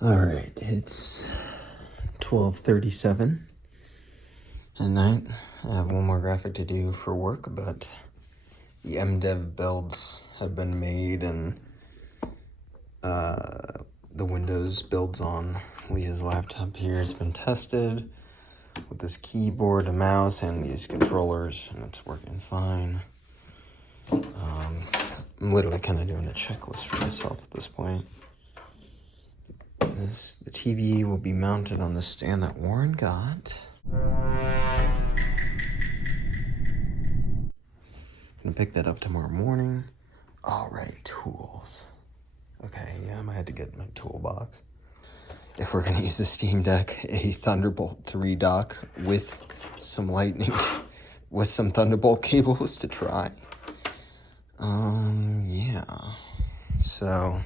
All right, it's 12:37 at night. I have one more graphic to do for work, but the MDEV builds have been made, and the Windows builds on Leah's laptop here has been tested with this keyboard and mouse and these controllers, and it's working fine. I'm literally kind of doing a checklist for myself at this point. The TV will be mounted on the stand that Warren got. Gonna pick that up tomorrow morning. All right, tools. Okay, yeah, I might have to get my toolbox. If we're gonna use the Steam Deck, a Thunderbolt 3 dock with some lightning, with some Thunderbolt cables to try. Yeah. So,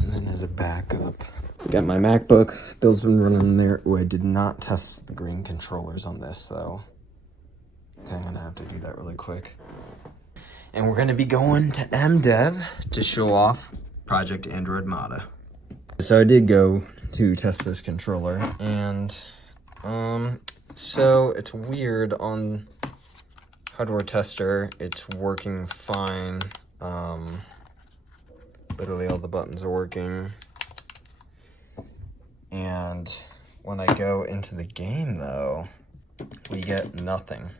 and then as a backup, got my MacBook. Bill's been running there. Oh, I did not test the green controllers on this, though. Okay, I'm gonna have to do that really quick. And we're gonna be going to MDEV to show off Project Android Mata. So I did go to test this controller, and so it's weird on hardware tester. It's working fine. Literally all the buttons are working. And when I go into the game, though, we get nothing.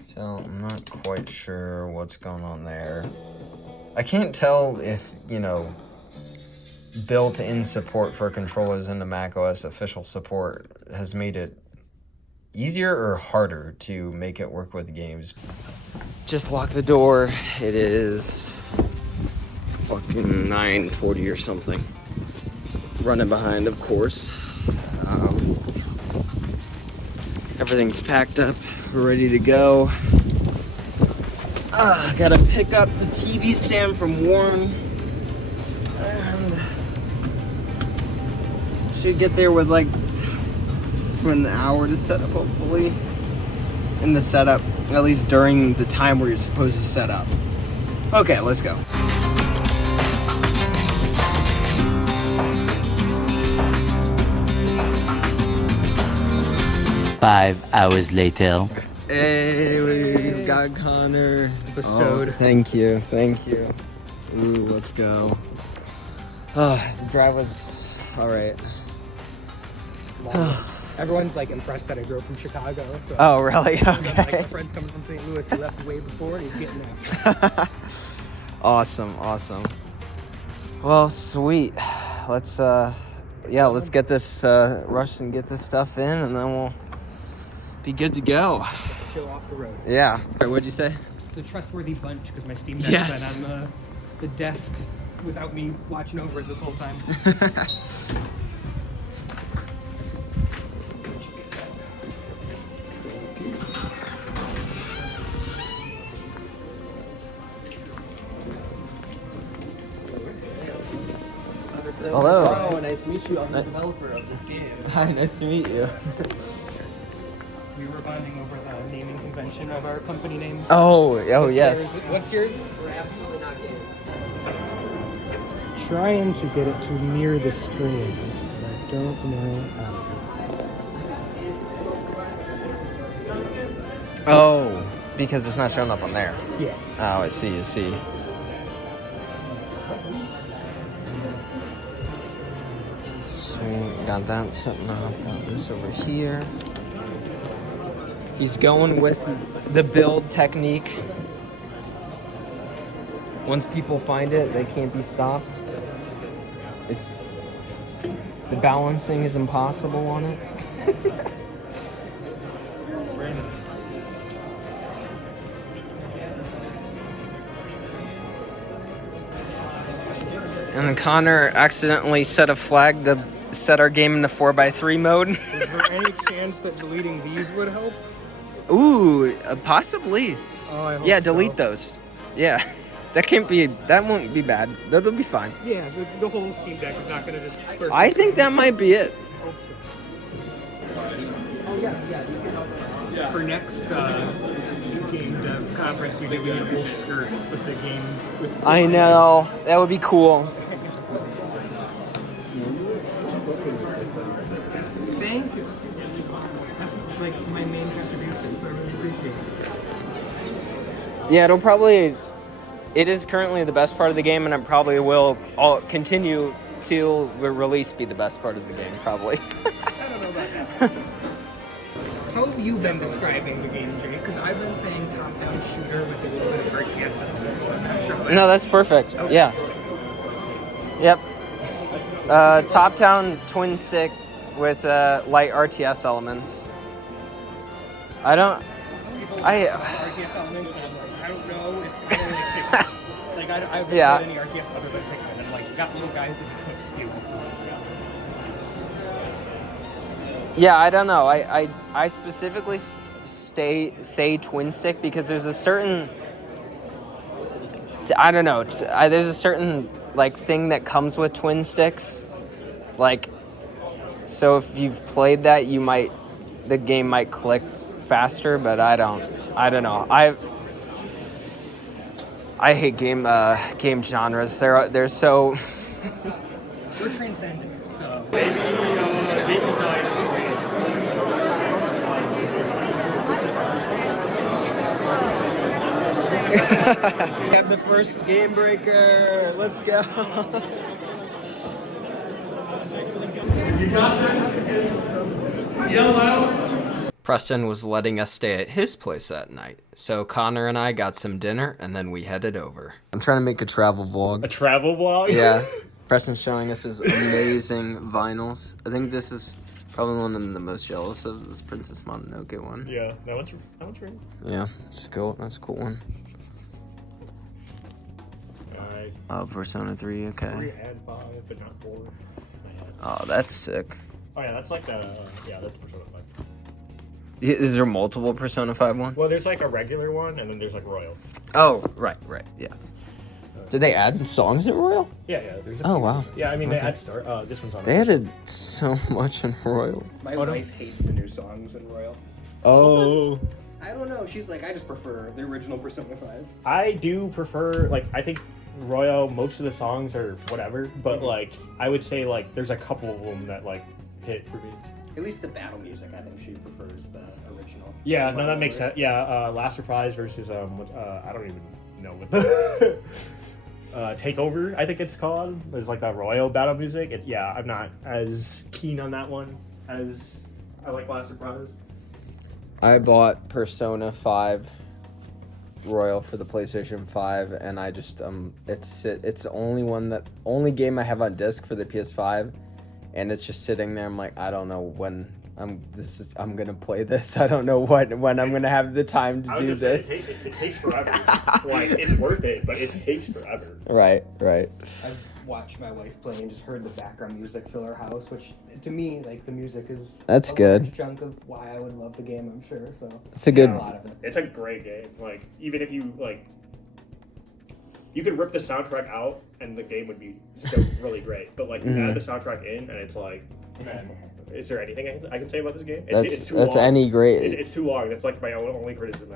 So I'm not quite sure what's going on there. I can't tell if, built-in support for controllers in the macOS official support has made it easier or harder to make it work with games. Just lock the door. It is fucking 9:40 or something. Running behind, of course. Everything's packed up. We're ready to go. Gotta pick up the TV stand from Warren. And should get there with for an hour to set up, hopefully. In the setup, at least during the time where you're supposed to set up. Okay, let's go. Five hours later. Hey, we got Connor. Bestowed. Oh, thank you. Ooh, let's go. The drive was all right. Everyone's impressed that I drove from Chicago. So Oh, really? Okay. my friend's coming from St. Louis. He left way before, and he's getting there. Awesome. Well, sweet. Let's get this rushed and get this stuff in, and then we'll be good to go. Show off the road. Yeah. What'd you say? It's a trustworthy bunch because my Steam Deck's Yes. been on the desk without me watching over it this whole time. Hello. Oh, nice to meet you. I'm the developer of this game. Hi, nice to meet you. We were bonding over the naming convention of our company names. Oh, yes. What's yours? We're absolutely not games. Trying to get it to mirror the screen, but I don't know how. Oh, because it's not showing up on there. Yes. Oh, I see. Sweet, got that setting up. Got this over here. He's going with the build technique. Once people find it, they can't be stopped. The balancing is impossible on it. And Connor accidentally set a flag to set our game into 4x3 mode. Is there any chance that deleting these would help? Ooh, possibly. Oh, I hope Yeah, delete so. those. Yeah, that won't be bad. That'll be fine. Yeah, the whole Steam Deck is not going to just... I think that might be it. I hope so. Oh, yeah. For next game dev conference, we need a whole skirt with the game. I know. That would be cool. Yeah, it'll probably... It is currently the best part of the game, and it probably will continue till the release be the best part of the game, probably. I don't know about that. How have you been describing the game, Jake? Because I've been saying top-down shooter with a little bit of RTS elements. So I'm not sure how No, that's perfect. Okay. Yeah. Yep. Top-down twin stick with light RTS elements. I don't... RTS elements, and I'm like, I don't know. It's kind of like Pikmin. Like, I haven't Yeah. played any RTS other than Pikmin. And like, you got little guys that you put cubes. Yeah, I don't know. I specifically say twin stick because there's a certain... I don't know. There's a certain like thing that comes with twin sticks. Like, so if you've played that, the game might click faster, but I don't know. I hate game genres. They're so We're transcending, so. We have the first game breaker. Let's go. Preston was letting us stay at his place that night, so Connor and I got some dinner and then we headed over. I'm trying to make a travel vlog. A travel vlog? Yeah. Preston's showing us his amazing vinyls. I think this is probably one I'm the most jealous of, this Princess Mononoke one. Yeah, that one's real. Yeah, that's cool. That's a cool one. Oh, Persona 3, okay. 3 and 5, but not 4. Oh, that's sick. Oh yeah, that's like that's Persona 5. Is there multiple Persona 5 ones? Well, there's like a regular one, and then there's like Royal. Oh, right, yeah. Did they add songs in Royal? Yeah. There's a Oh, few. wow. Yeah, I mean, Okay. they add Star. This one's on. They added so much in Royal. My wife hates the new songs in Royal. Oh. I don't know. She's like, I just prefer the original Persona 5. I do prefer, like, I think Royal, most of the songs are whatever, but like, I would say like, there's a couple of them that like hit for me. At least the battle music, I think she prefers the original. Yeah, no, that makes sense. Yeah, Last Surprise versus I don't even know what the Takeover, I think it's called. There's like that Royal battle music. I'm not as keen on that one as I like Last Surprise. I bought Persona 5 Royal for the PlayStation 5, and I just it's the only game I have on disc for the PS5, and it's just sitting there. I'm like, I don't know when I'm gonna play this. I don't know when I'm gonna have the time to do this. It takes forever. Like, it's worth it, but it takes forever. Right. I've watched my wife play and just heard the background music fill her house, which to me, like, the music is That's a good. large chunk of why I would love the game, I'm sure. So It's a good. a lot of it. It's a great game. Like, even if you like, you could rip the soundtrack out and the game would be still really great. But like, you add the soundtrack in, and it's like, man, is there anything I can say about this game? It's too That's long. any great. It's too long. That's like my only criticism.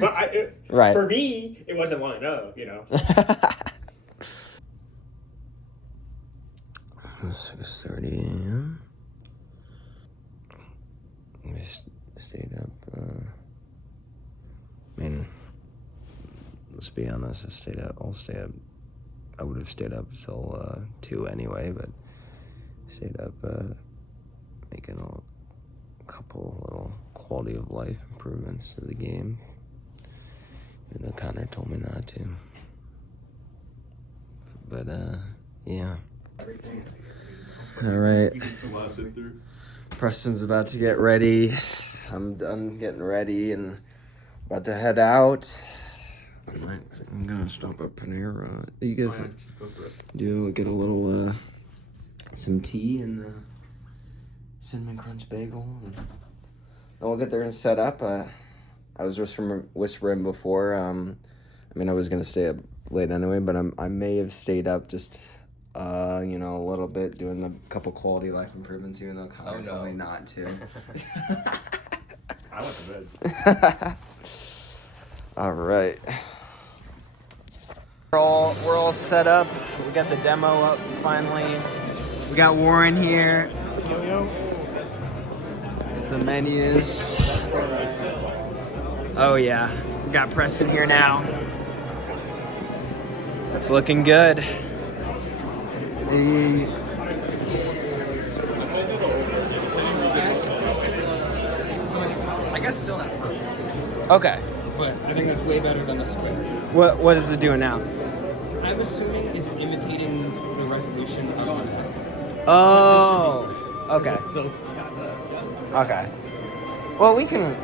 But Right. For me, it wasn't long enough. 6:30 a.m. We stayed up. I mean, let's be honest. I'll stay up. I would have stayed up till 2 anyway, but stayed up making a couple little quality of life improvements to the game. Even though Connor told me not to. But yeah. All right. Preston's about to get ready. I'm done getting ready and about to head out. I'm gonna stop at Panera. You guys get a little some tea and cinnamon crunch bagel, and we'll get there and set up. I was just whispering before. I mean, I was gonna stay up late anyway, but I may have stayed up just a little bit doing a couple quality life improvements, even though Connor told me not to. I went to bed. All right. We're all set up. We got the demo up finally. We got Warren here. Got the menus. Oh yeah. We got Preston here now. It's looking good. I guess still not perfect, Okay. but I think that's way better than the square. What is it doing now? I'm assuming it's imitating the resolution of the deck. Oh. Okay. Okay. Well, we can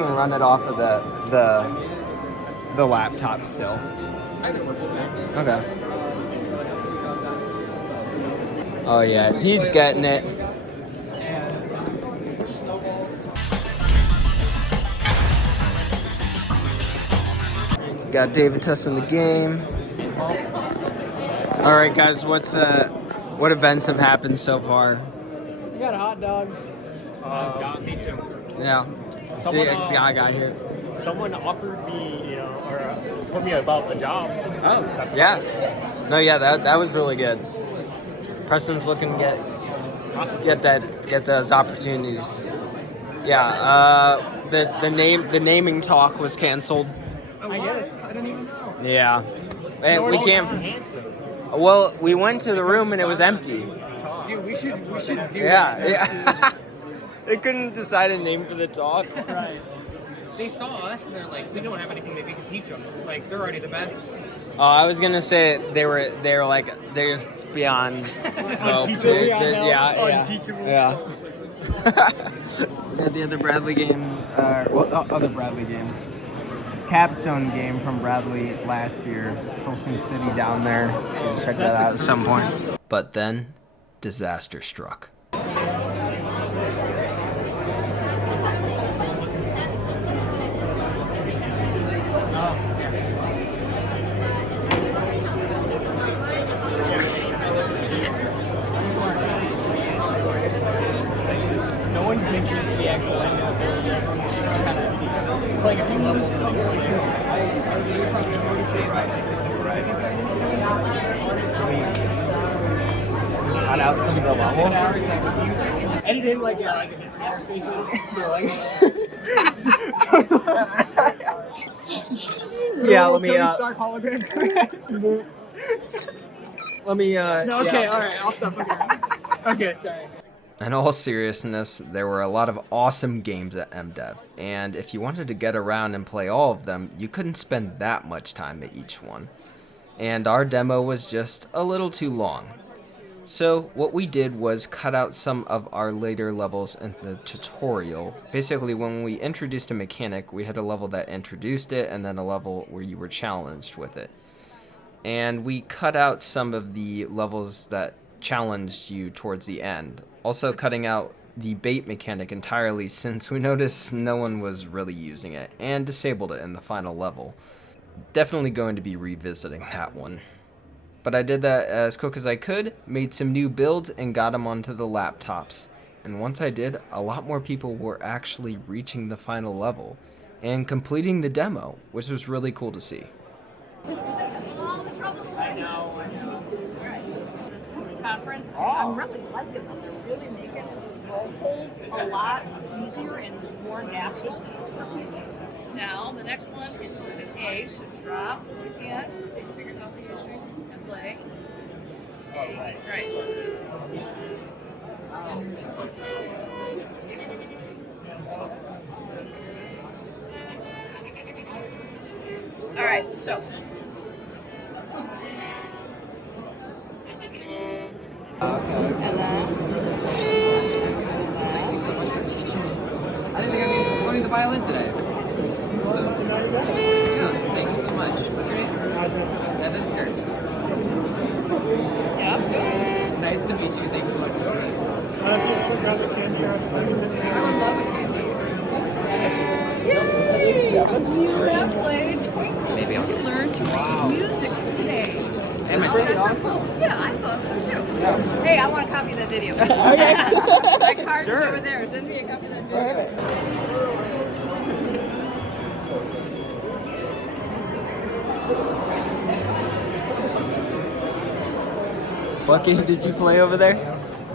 run it off of the laptop still. Either works for me. Okay. Oh yeah, he's getting it. Got David testing the game. All right, guys, what events have happened so far? We got a hot dog. Me too. Yeah. Someone, Guy got here. someone offered me, or told me about a job. Oh, yeah. No, yeah, that was really good. Preston's looking to get those opportunities. Yeah. The naming talk was canceled. I guess. I didn't even know. Yeah. We can't. Well, we went to the room and it was empty. Dude, we should do Yeah. They couldn't decide a name for the talk. that. Right. They saw us and they're like, we don't have anything that we can teach them. Like, they're already the best. Oh, I was gonna say they were like they're beyond hope. Unteachable. Yeah. Unteachable. Yeah. We had the other Bradley game, other Bradley game, capstone game from Bradley last year, Soul Sink City down there. Check that out at some point. But then, disaster struck. No one's making it to the actual end of the build. Everyone's just kind of playing a few levels. Cut out some of the level. Editing like different interfaces. So Yeah, let me, Tony Stark hologram. Let me. No, okay, all right, I'll stop. Okay, sorry. In all seriousness, there were a lot of awesome games at MDEV, and if you wanted to get around and play all of them, you couldn't spend that much time at each one. And our demo was just a little too long. So what we did was cut out some of our later levels in the tutorial. Basically, when we introduced a mechanic, we had a level that introduced it, and then a level where you were challenged with it. And we cut out some of the levels that challenged you towards the end. Also cutting out the bait mechanic entirely, since we noticed no one was really using it, and disabled it in the final level. Definitely going to be revisiting that one. But I did that as quick as I could, made some new builds, and got them onto the laptops. And once I did, a lot more people were actually reaching the final level and completing the demo, which was really cool to see. Conference. I'm really liking them. They're really making roll holds a lot easier and more natural. Now the next one is going to A, so drop and figures out the strings and play. Oh, right. Right. All right, so. And then. Thank you so much for teaching me. I didn't think I'd be learning the violin today. So, yeah, thank you so much. What's your name? Evan Harrison. Yeah. Nice to meet you. Thank you so much for joining. I would love a candy. Yay! You have played Twinkle. Maybe I'll You learned to read music today. That's pretty awesome. Yeah, I thought so too. Hey, I want a copy of that video. Okay. My card is over there. Send me a copy of that video. What game did you play over there?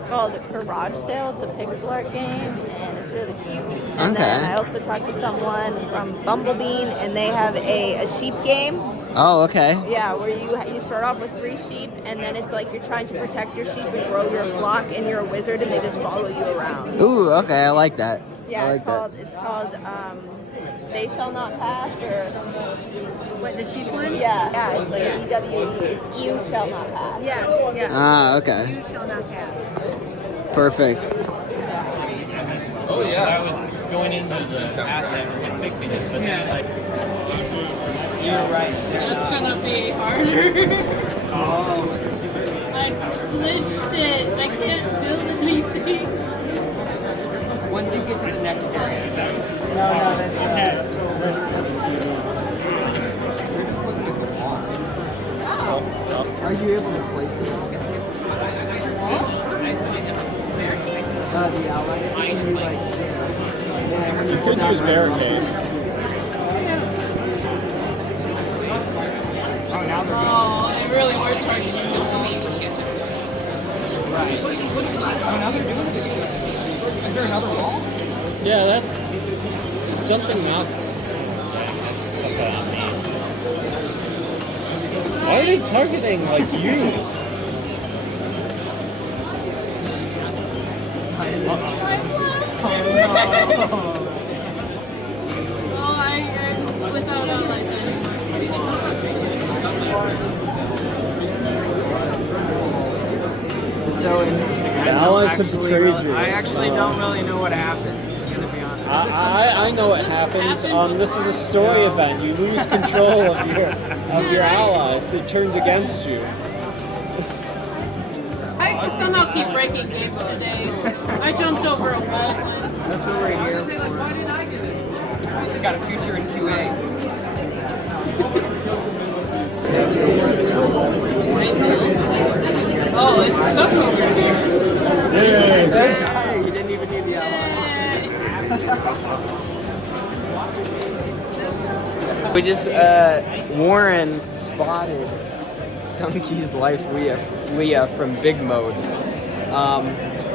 Called Garage Sale. It's a pixel art game, and it's really cute. And then I also talked to someone from Bumblebean, and they have a sheep game. Oh, okay. Yeah, where you start off with 3 sheep, and then it's like you're trying to protect your sheep and grow your flock, and you're a wizard, and they just follow you around. Ooh, okay, I like that. Yeah, I it's called They Shall Not Pass, or What, the sheep one? yeah, it's like EWE. It's You Shall Not Pass. Yes, yes. Ah, okay. You shall not pass. Perfect. Oh yeah. I was going into the asset and fixing it, but then like you're right. That's gonna be harder. I glitched it. I can't build anything. Once you get to the next area. No, that's Are you able to place it? The outlets. You could use barricade. Oh, they really were targeting him. Right. What did the chase? Oh, now they're doing the chase. Is there another wall? yeah, that's something else. That's something on me. Why are they targeting like you? Oh, I'm without allies. It's so interesting. I actually don't really know what happened. I'm gonna be honest. I know what happened. This is a story event. You lose control of your allies. They turned against you. I somehow keep breaking games today. I jumped over a wall once. That's what we're here. Like, why did I get it? We got a future in QA. Oh, it's stuck over here. Hey, you didn't even need the allies. We just, Warren spotted Donkey's Life Leah from Big Mode.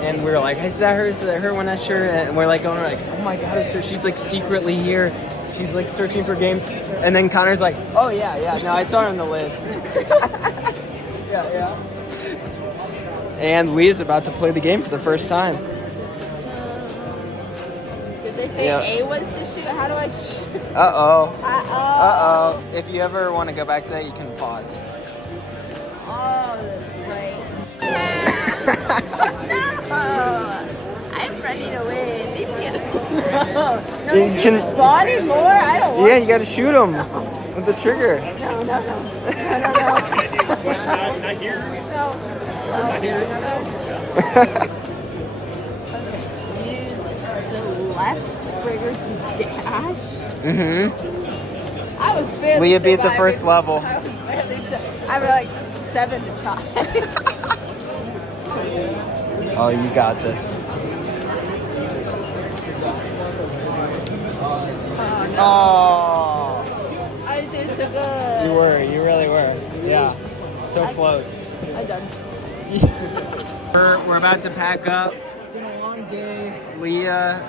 And we were like, is that her? Is that her? We're not sure. And we're like, going like, oh my God, it's her. She's like secretly here. She's like searching for games. And then Connor's like, oh yeah. No, I saw her on the list. yeah. And Leah's about to play the game for the first time. Did they say A was to shoot? How do I shoot? Uh-oh. If you ever want to go back to that, you can pause. Oh, that's right. No! I'm ready to win. Leave me alone. No, You you can- spotted more? I don't want Yeah, you gotta shoot him with the trigger. No. Not here. No. Use the left trigger to dash. Mm-hmm. I was barely Leah beat the surviving. first level. I was barely I'm like 7 to try. Oh, you got this. Oh. I did so good. You really were. Yeah. So close. I'm done. We're about to pack up. It's been a long day. Leah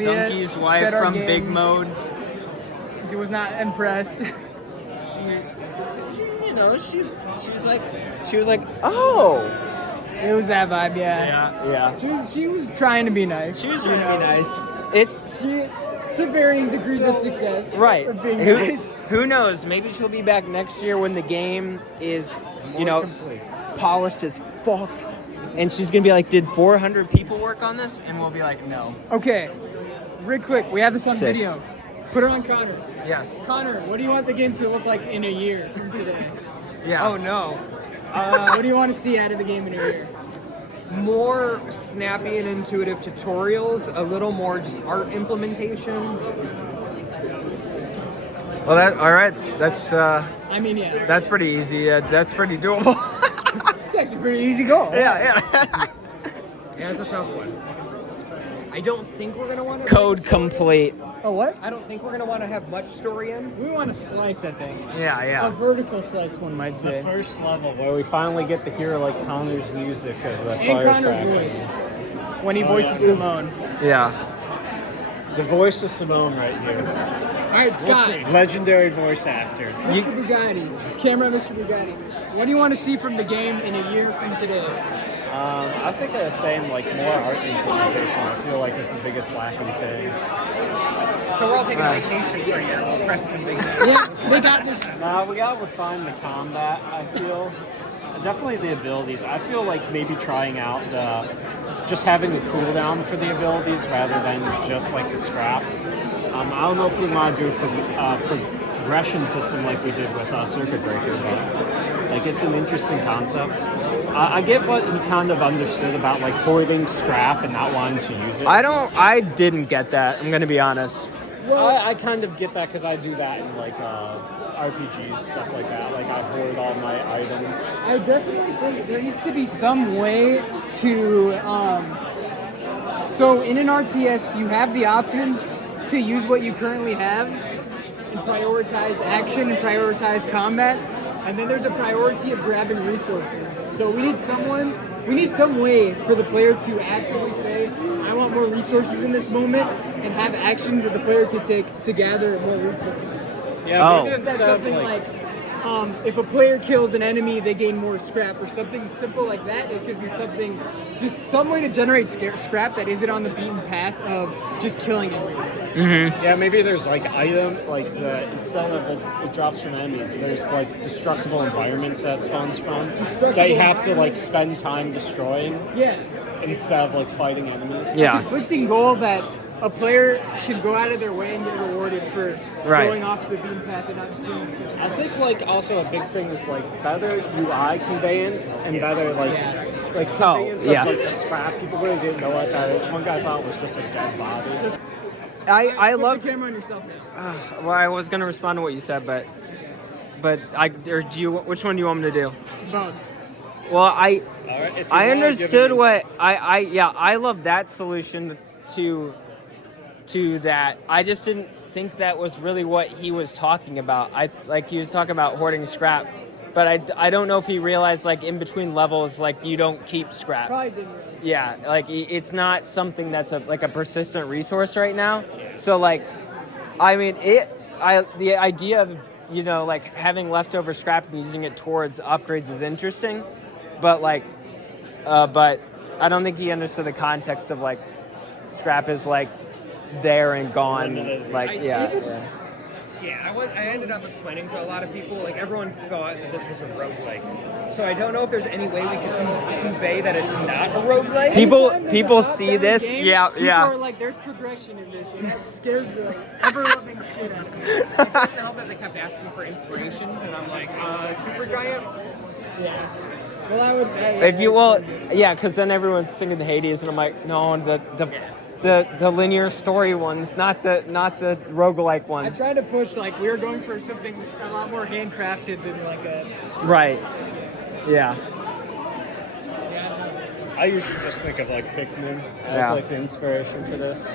Donkey's wife set our from game. Big Mode. Was not impressed. She was like, oh. It was that vibe, Yeah. She was trying to be nice. She was trying to be nice. To varying degrees of success. Right. For being Who, nice. who knows? Maybe she'll be back next year when the game is, complete. polished as fuck. And she's gonna be like, did 400 people work on this? And we'll be like, no. Okay, real quick, we have this on 6. video. Put it on Connor. Yes. Connor, what do you want the game to look like in a year from today? Yeah. Oh no. What do you want to see out of the game in a year? More snappy and intuitive tutorials, a little more just art implementation. Well, all right. That's I mean, yeah. that's pretty easy. That's pretty doable. It's actually a pretty easy goal. yeah. Yeah, it's a tough one. I don't think we're gonna want to Code complete. Oh, what? I don't think we're gonna want to have much story in. We want to slice, I think. Yeah. A vertical slice, one might say. The first level where we finally get to hear like Connor's music of the And Connor's firecrackers. voice. When he voices Simone. Yeah. The voice of Simone right here. All right, Scott. Legendary voice actor. Mr. Bugatti. Camera, Mr. Bugatti. What do you want to see from the game in a year from today? I think the same, like more art implementation. I feel like is the biggest lacking thing. So we're all taking a vacation for a year while Preston and Big Yeah, they got this. We gotta refine the combat. I feel definitely the abilities. I feel like maybe trying out just having the cooldown for the abilities rather than just like the scrap. I don't know if we want to do a progression system like we did with Circuit Breaker, but like it's an interesting concept. I get what he kind of understood about like hoarding scrap and not wanting to use it. I didn't get that. I'm gonna be honest. I kind of get that because I do that in like RPGs, stuff like that. Like I hoard all my items. I definitely think there needs to be some way to. So in an RTS, you have the options to use what you currently have and prioritize action and prioritize combat. And then there's a priority of grabbing resources. So we need some way for the player to actively say, I want more resources in this moment, and have actions that the player could take to gather more resources. Yeah, If that's something like if a player kills an enemy, they gain more scrap, or something simple like that. It could be something, just some way to generate scrap that isn't on the beaten path of just killing everyone. Mm-hmm. Yeah, maybe there's like item, like instead of it drops from enemies, there's like destructible environments that spawns from that you have to like spend time destroying. Yeah. Instead of like fighting enemies. Yeah. A conflicting goal that a player can go out of their way and get rewarded for going off the beaten path and not just doing it. I think like also a big thing is like better UI conveyance and better like conveyance of like the scrap. People really didn't know what that is. One guy thought it was just a dead body. I love the camera on yourself now. Well, I was gonna respond to what you said, but which one do you want me to do? Both. Well, I understood what I love that solution to that. I just didn't think that was really what he was talking about. He was talking about hoarding scrap, but I don't know if he realized like in between levels like you don't keep scrap. Probably didn't realize. Yeah, like it's not something that's a persistent resource right now. So like, I mean the idea of like having leftover scrap and using it towards upgrades is interesting, but but I don't think he understood the context of like scrap is like there and gone. I ended up explaining to a lot of people, like everyone thought that this was a roguelike. So I don't know if there's any way we can convey that it's not a roguelike. People see this, People are like, there's progression in this, and that scares the ever-loving shit out of me. It doesn't help that they kept asking for inspirations, and I'm like, Supergiant? Yeah. Well, I would. because then everyone's singing the Hades, and I'm like, no, the linear story ones, not the roguelike one. I tried to push we were going for something a lot more handcrafted than like a. Right. Yeah. I usually just think of like Pikmin as like the inspiration for this.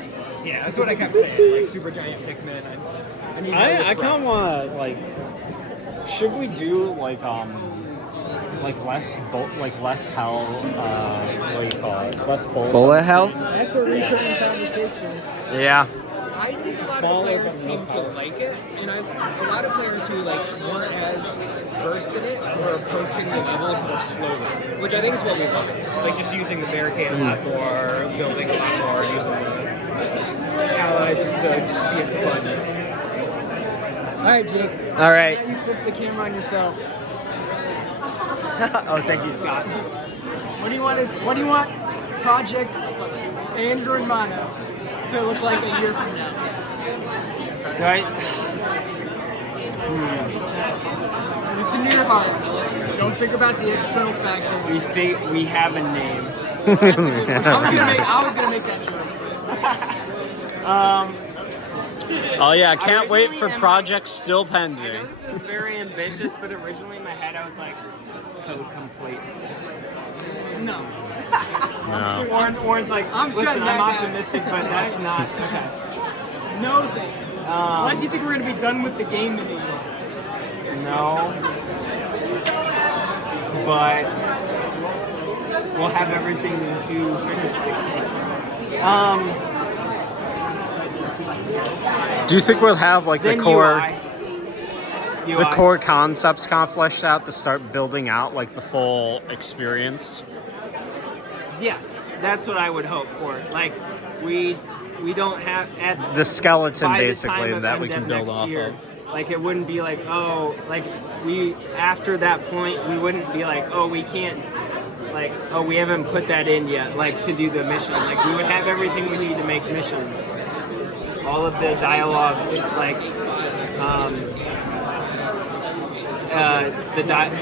Yeah, that's what I kept saying. Like Supergiant Pikmin. I kind of want to like. Should we do like less hell? What do you call it? Less bullets. Bullet hell. That's a recurring conversation. Yeah. I think a lot of players seem to like it, and a lot of players who weren't as versed in it were approaching the levels more slowly, which I think is what we want. Like just using the barricade a lot more, building a lot more, using the allies just to be a fun. All right, Jake. All right. Now you flip the camera on yourself. Oh, thank you, Scott. What do you want Project Andrew and Mono to look like a year from now? Listen to your heart. Don't think about the external factors. We have a name. That's a good one. I was gonna make that joke. Oh yeah, can't wait for Project Still Pending. I know this is very ambitious, but originally in my head I was like, code complete. No. Warren's like, I'm optimistic, but that's not. Okay. No thing. Unless you think we're gonna be done with the game in a year. No. But we'll have everything to finish the game. Do you think we'll have like Then the core UI. concepts kind of fleshed out to start building out like the full experience? Yes, that's what I would hope for. Like, we don't have at The skeleton by the basically time of that we can MDEV build next off year, of. Like, it wouldn't be like, oh, like we after that point we wouldn't be like, oh, we can't, like, oh, we haven't put that in yet, like to do the mission. Like, we would have everything we need to make missions. All of the dialogue, like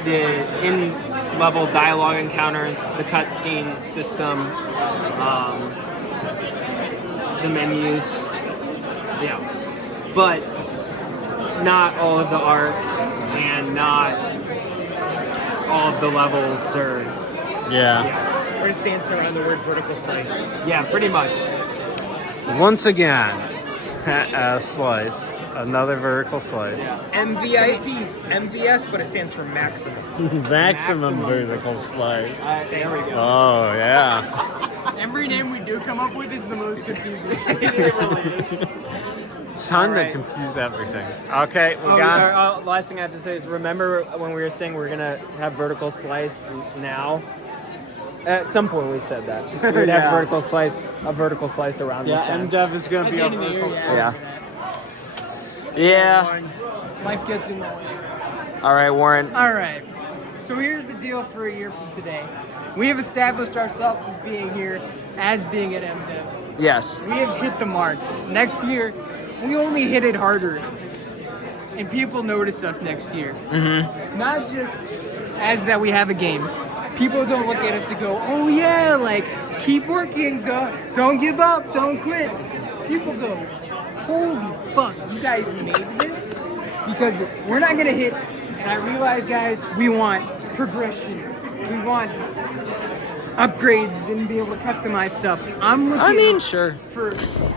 the in-level dialogue encounters, the cutscene system, the menus, yeah, but not all of the art and not all of the levels or Yeah. We're just dancing around the word vertical slice. yeah, pretty much. Once again, a slice, another vertical slice. MVS, but it stands for maximum. Maximum vertical slice. There we go. Oh yeah. Every name we do come up with is the most confusing. It's time to confuse everything. Okay, we Oh, got. last thing I have to say is remember when we were saying we're gonna have vertical slice now? At some point we said that. We're gonna have a vertical slice around this time. MDEV is gonna be a vertical slice. Yeah. Yeah. Life gets in the way. All right, Warren. All right. So here's the deal for a year from today. We have established ourselves as being here, as being at MDEV. Yes. We have hit the mark. Next year, we only hit it harder. And people notice us next year. Mm-hmm. Not just as that we have a game. People don't look at us and go, oh yeah, like, keep working, don't give up, don't quit. People go, holy fuck, you guys made this? Because we're not gonna hit, and I realize, guys, we want progression. We want upgrades and be able to customize stuff. I'm looking sure. for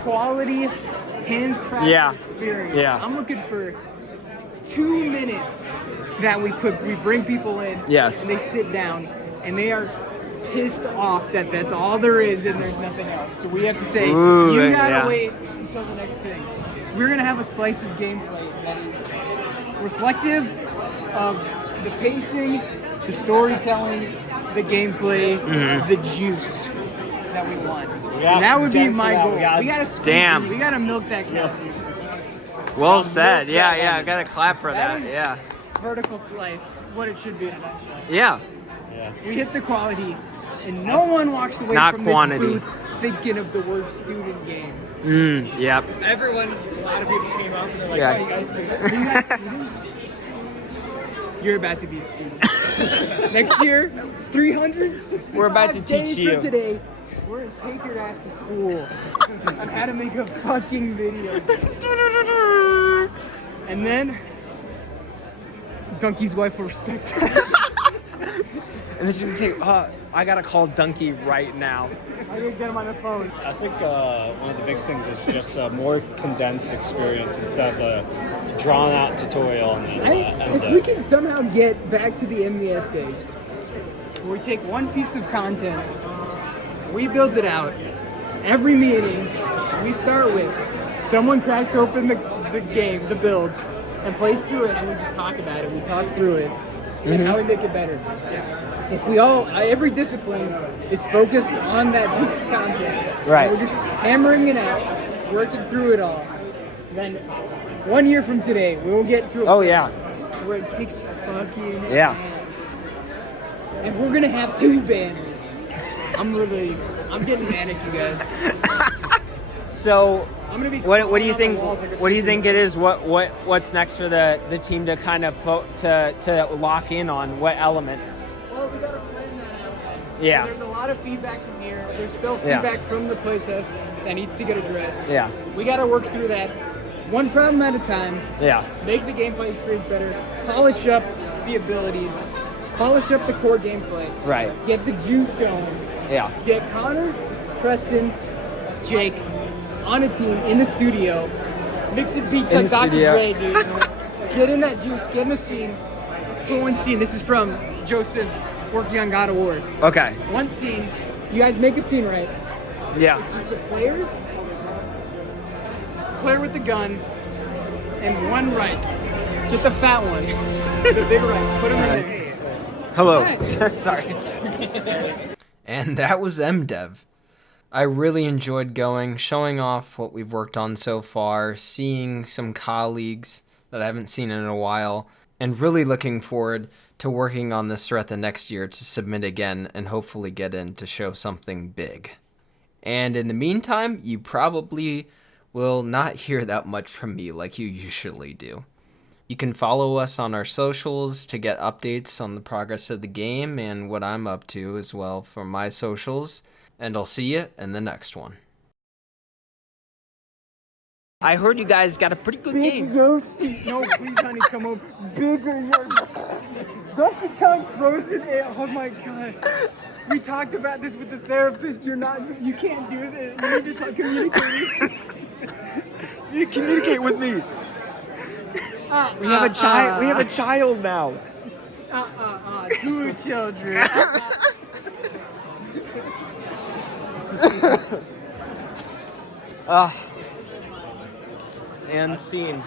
quality, handcrafted experience. Yeah. I'm looking for 2 minutes that we bring people in Yes. and they sit down and they are pissed off that that's all there is and there's nothing else. So we have to say, Ooh, you gotta yeah. wait until the next thing. We're gonna have a slice of gameplay that is reflective of the pacing, the storytelling, the gameplay, the juice that we want. And that would be my goal. We gotta squeeze Damn. it. We gotta milk that cow. Well said. Yeah, yeah. I gotta clap for That that. is Yeah. vertical slice, what it should be in a nutshell. Yeah. We hit the quality, and no one walks away Not from quantity. this booth thinking of the word student game. Yep. Everyone, a lot of people came up and they're like, Yeah. oh, you guys do Are you guys students? You're about to be a student. Next year, it's 365 We're about to days teach you. from today. We're gonna take your ass to school on how to make a fucking video game. And then, Donkey's wife will respect. And then she's gonna say, I gotta call Donkey right now. I gotta get him on the phone. I think one of the big things is just a more condensed experience instead of a drawn-out tutorial. If we can somehow get back to the MVS days, where we take one piece of content, we build it out. Every meeting, we start with someone cracks open the game, the build, and plays through it, and we just talk about it. We talk through it, and how we make it better. If we all, every discipline is focused on that piece of content, Right. we're just hammering it out, working through it all. Then 1 year from today, we will get to a place where it kicks fucking ass. And we're gonna have 2 banners. I'm getting manic, you guys. So, I'm gonna be. what do you think? crawling on the walls like a What do you freaking- think it is? What's next for the team to kind of to lock in on? What element? Well, we gotta plan that out. Yeah. So there's a lot of feedback from here. There's still Yeah. feedback from the playtest that needs to get addressed. Yeah. We gotta work through that one problem at a time. Yeah. Make the gameplay experience better. Polish up the abilities. Polish up the core gameplay. Right. Get the juice going. Yeah. Get Connor, Preston, Jake on a team in the studio. Mix it beats In like the Dr. studio. Dre, dude. Get in that juice. Get in the scene. For one scene, this is from Joseph working on God of War. Okay. One scene, you guys make a scene, right? Yeah. It's just the player player with the gun, and one right. Get the fat one. The big right. Put him in there. Hello. Sorry. And that was MDEV. I really enjoyed going, showing off what we've worked on so far, seeing some colleagues that I haven't seen in a while, and really looking forward to working on this throughout the next year to submit again and hopefully get in to show something big. And in the meantime, you probably will not hear that much from me like you usually do. You can follow us on our socials to get updates on the progress of the game and what I'm up to as well from my socials. And I'll see you in the next one. I heard you guys got a pretty good game. No, please, honey, come over. Bigger. Donkey Kong Frozen. Oh my god. We talked about this with the therapist. You can't do this. You need to communicate. You communicate with me. We have a child. We have a child now. 2 children. And scene.